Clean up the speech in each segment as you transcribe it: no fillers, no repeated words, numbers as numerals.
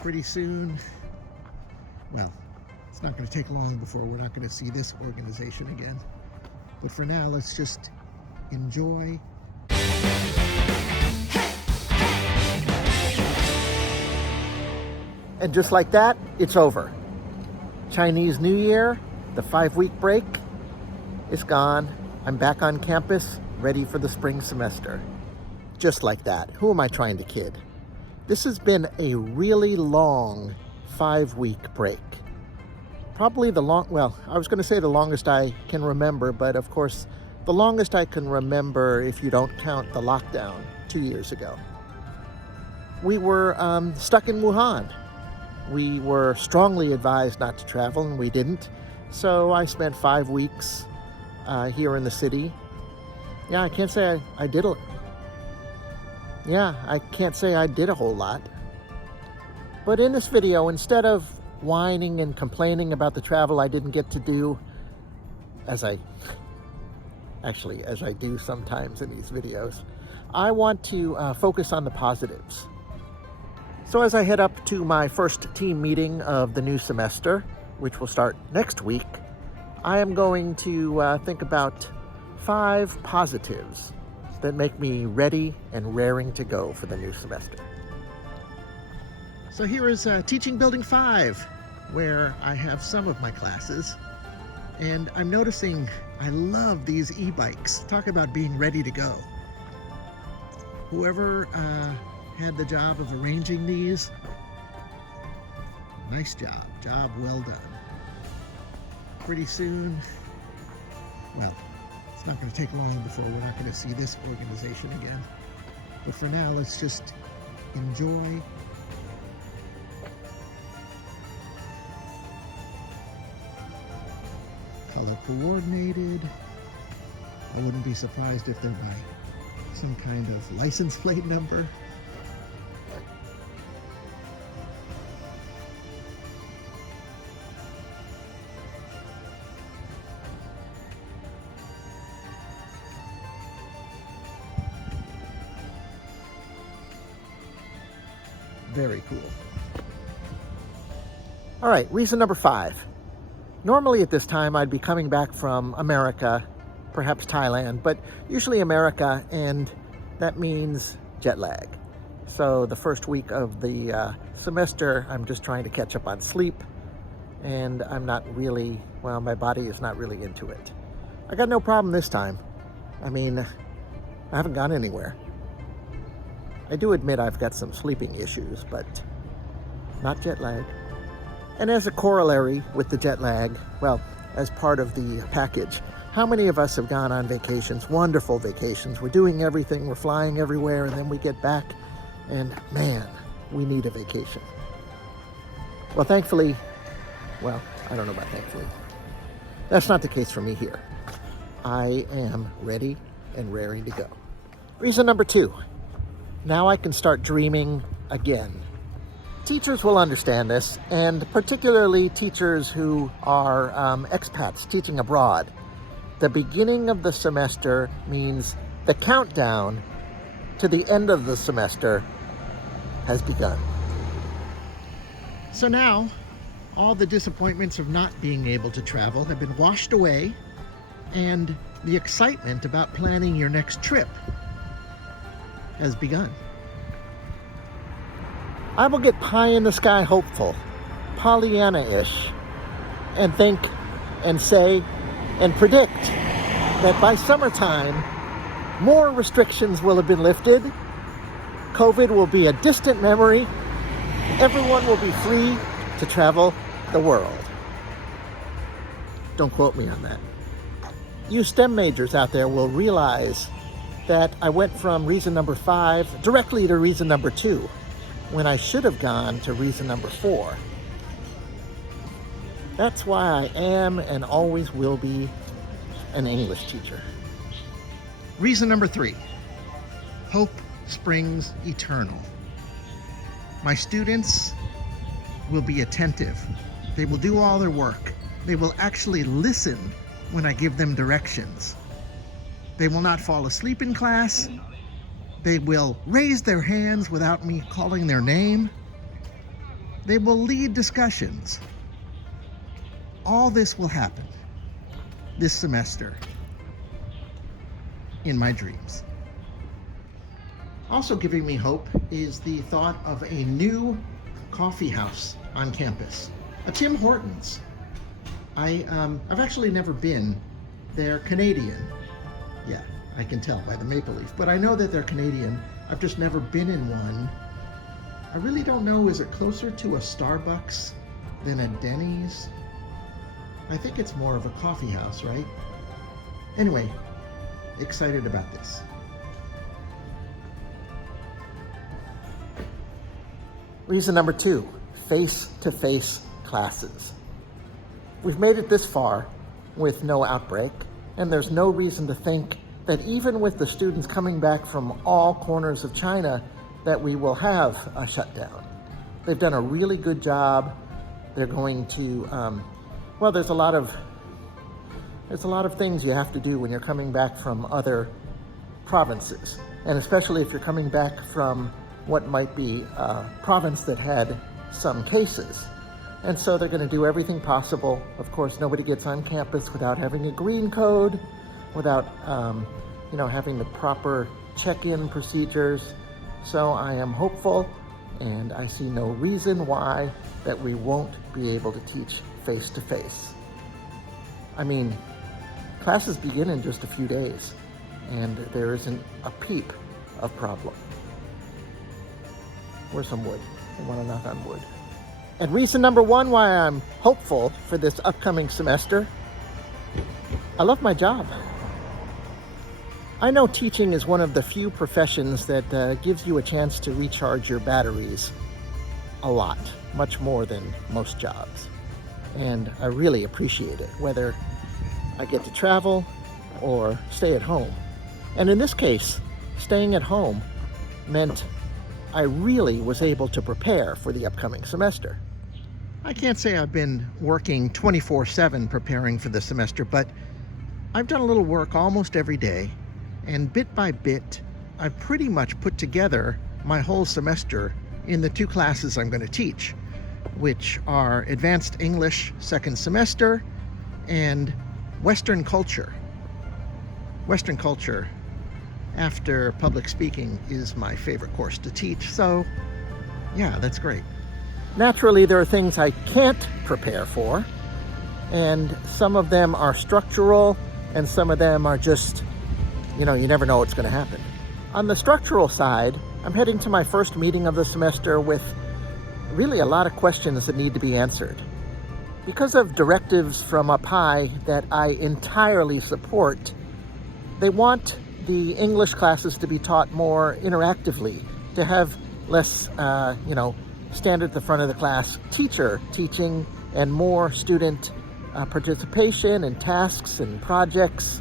pretty soon, well, it's not going to take long before we're not going to see this organization again. But for now, let's just enjoy. And just like that, it's over. Chinese New Year, the 5-week break, is gone. I'm back on campus, ready for the spring semester. Just like that. Who am I trying to kid? This has been a really long 5-week break. Probably I was going to say the longest I can remember, but of course, the longest I can remember if you don't count the lockdown 2 years ago. We were stuck in Wuhan. We were strongly advised not to travel, and we didn't. So I spent 5 weeks here in the city. Yeah, I can't say I did a whole lot. But in this video, instead of whining and complaining about the travel I didn't get to do, as I do sometimes in these videos, I want to focus on the positives. So as I head up to my first team meeting of the new semester, which will start next week, I am going to think about 5 positives that make me ready and raring to go for the new semester. So here is Teaching Building 5, where I have some of my classes. And I'm noticing I love these e-bikes. Talk about being ready to go. Whoever had the job of arranging these, nice job well done. Pretty soon, well, it's not going to take long before we're not going to see this organization again. But for now, let's just enjoy. Color coordinated. I wouldn't be surprised if they're by some kind of license plate number. Very cool. All right, reason number 5. Normally at this time, I'd be coming back from America, perhaps Thailand, but usually America, and that means jet lag. So the first week of the semester, I'm just trying to catch up on sleep, and I'm not really, my body is not really into it. I got no problem this time. I mean, I haven't gone anywhere. I do admit I've got some sleeping issues, but not jet lag. And as a corollary with the jet lag, as part of the package, how many of us have gone on vacations, wonderful vacations? We're doing everything, we're flying everywhere, and then we get back, and man, we need a vacation. Well, thankfully, I don't know about thankfully. That's not the case for me here. I am ready and raring to go. Reason number 2. Now I can start dreaming again. Teachers will understand this, and particularly teachers who are expats teaching abroad. The beginning of the semester means the countdown to the end of the semester has begun. So now, all the disappointments of not being able to travel have been washed away, and the excitement about planning your next trip has begun. I will get pie-in-the-sky hopeful, Pollyanna-ish, and think and say and predict that by summertime, more restrictions will have been lifted, COVID will be a distant memory, everyone will be free to travel the world. Don't quote me on that. You STEM majors out there will realize that I went from reason number 5 directly to reason number 2, when I should have gone to reason number 4. That's why I am and always will be an English teacher. Reason number 3, hope springs eternal. My students will be attentive. They will do all their work. They will actually listen when I give them directions. They will not fall asleep in class. They will raise their hands without me calling their name. They will lead discussions. All this will happen this semester in my dreams. Also giving me hope is the thought of a new coffee house on campus, a Tim Hortons. I've actually never been. They're Canadian. Yeah, I can tell by the maple leaf, but I know that they're Canadian. I've just never been in one. I really don't know, is it closer to a Starbucks than a Denny's? I think it's more of a coffee house, right? Anyway, excited about this. Reason number 2, face-to-face classes. We've made it this far with no outbreak, and there's no reason to think that even with the students coming back from all corners of China, that we will have a shutdown. They've done a really good job. They're going to, well, there's a lot of things you have to do when you're coming back from other provinces, and especially if you're coming back from what might be a province that had some cases. And so they're going to do everything possible. Of course, nobody gets on campus without having a green code, without having the proper check-in procedures. So I am hopeful, and I see no reason why that we won't be able to teach face-to-face. I mean, classes begin in just a few days, and there isn't a peep of problem. Where's some wood? I want to knock on wood. And reason number 1 why I'm hopeful for this upcoming semester, I love my job. I know teaching is one of the few professions that gives you a chance to recharge your batteries a lot, much more than most jobs. And I really appreciate it, whether I get to travel or stay at home. And in this case, staying at home meant I really was able to prepare for the upcoming semester. I can't say I've been working 24/7 preparing for the semester, but I've done a little work almost every day, and bit by bit, I've pretty much put together my whole semester in the 2 classes I'm going to teach, which are Advanced English second semester and Western Culture. Western Culture, after public speaking, is my favorite course to teach, so yeah, that's great. Naturally, there are things I can't prepare for, and some of them are structural, and some of them are just, you never know what's going to happen. On the structural side, I'm heading to my first meeting of the semester with really a lot of questions that need to be answered. Because of directives from up high that I entirely support, they want the English classes to be taught more interactively, to have less, stand at the front of the class teacher teaching and more student participation and tasks and projects.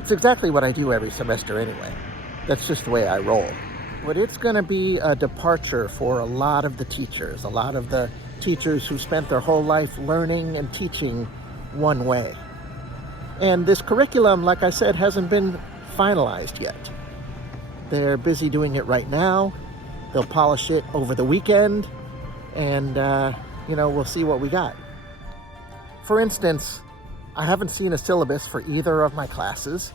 It's exactly what I do every semester anyway. That's just the way I roll. But it's going to be a departure for a lot of the teachers who spent their whole life learning and teaching one way. And this curriculum, like I said, hasn't been finalized yet. They're busy doing it right now. They'll polish it over the weekend, and we'll see what we got. For instance, I haven't seen a syllabus for either of my classes.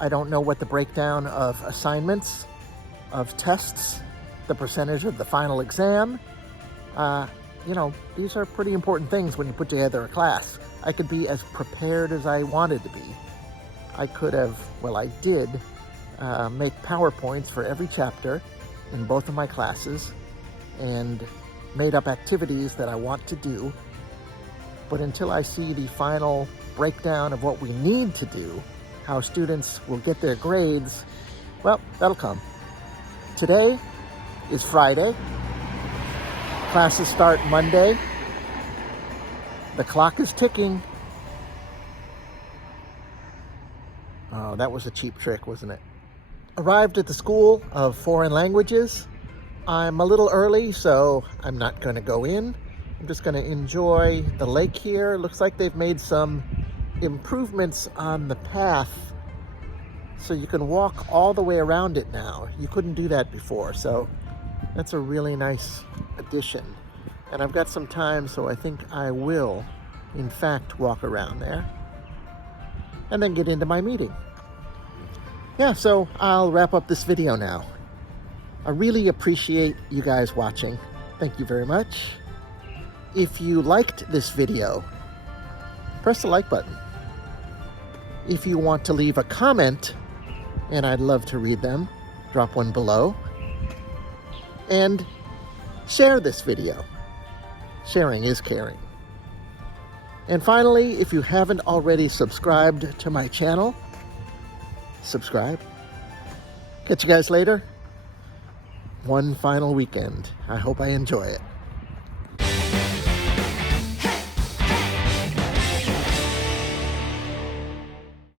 I don't know what the breakdown of assignments, of tests, the percentage of the final exam. These are pretty important things when you put together a class. I could be as prepared as I wanted to be. I did make PowerPoints for every chapter in both of my classes and made up activities that I want to do. But until I see the final breakdown of what we need to do, how students will get their grades, well, that'll come. Today is Friday. Classes start Monday. The clock is ticking. Oh, that was a cheap trick, wasn't it? Arrived at the School of Foreign Languages. I'm a little early, so I'm not going to go in. I'm just going to enjoy the lake here. Looks like they've made some improvements on the path, so you can walk all the way around it now. You couldn't do that before, so that's a really nice addition. And I've got some time, so I think I will, in fact, walk around there and then get into my meeting. Yeah, so I'll wrap up this video now. I really appreciate you guys watching. Thank you very much. If you liked this video, press the like button. If you want to leave a comment, and I'd love to read them, drop one below. And share this video. Sharing is caring. And finally, if you haven't already subscribed to my channel, subscribe. Catch you guys later. One final weekend. I hope I enjoy it.